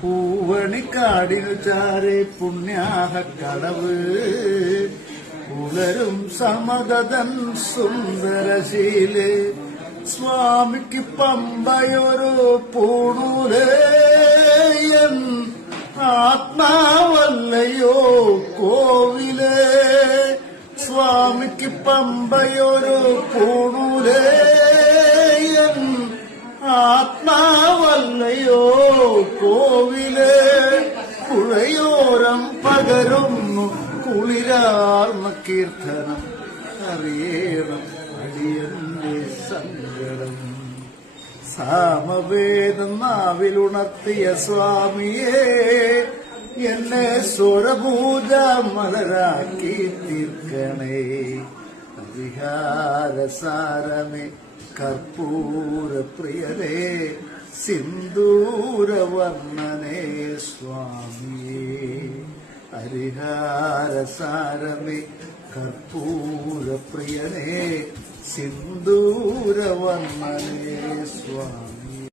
പൂവണിക്കാടിനു ചാരെ പുണ്യാഹ കടവ് ഉളരും സമതൻ സുന്ദരശീല് സ്വാമിക്ക് പമ്പയൊരു പൂണൂലേയൻ ആത്മാവല്ലയോ കോവിലേ സ്വാമിക്ക് പമ്പയൊരു പൂണൂലേയൻ ആത്മാവല്ലയോ കോവിലേ പുഴയോരം പകരുന്നു കുളിരാർന്ന കീർത്തനം അറിയണം അടിയന്റെ സങ്കടം സാമവേദം നാവിലുണർത്തിയ സ്വാമിയേ എന്നെ സ്വരപൂജ മലരാക്കി തീർക്കണേ വിഹാരസാരമേ കർപ്പൂര പ്രിയരേ സിന്ദൂരവർണ്ണനേ സ്വാമിയേ ഹരിഹാരസാരമേ കർപ്പൂര പ്രിയനേ സിന്ദൂരവർണ്ണനേ സ്വാമി.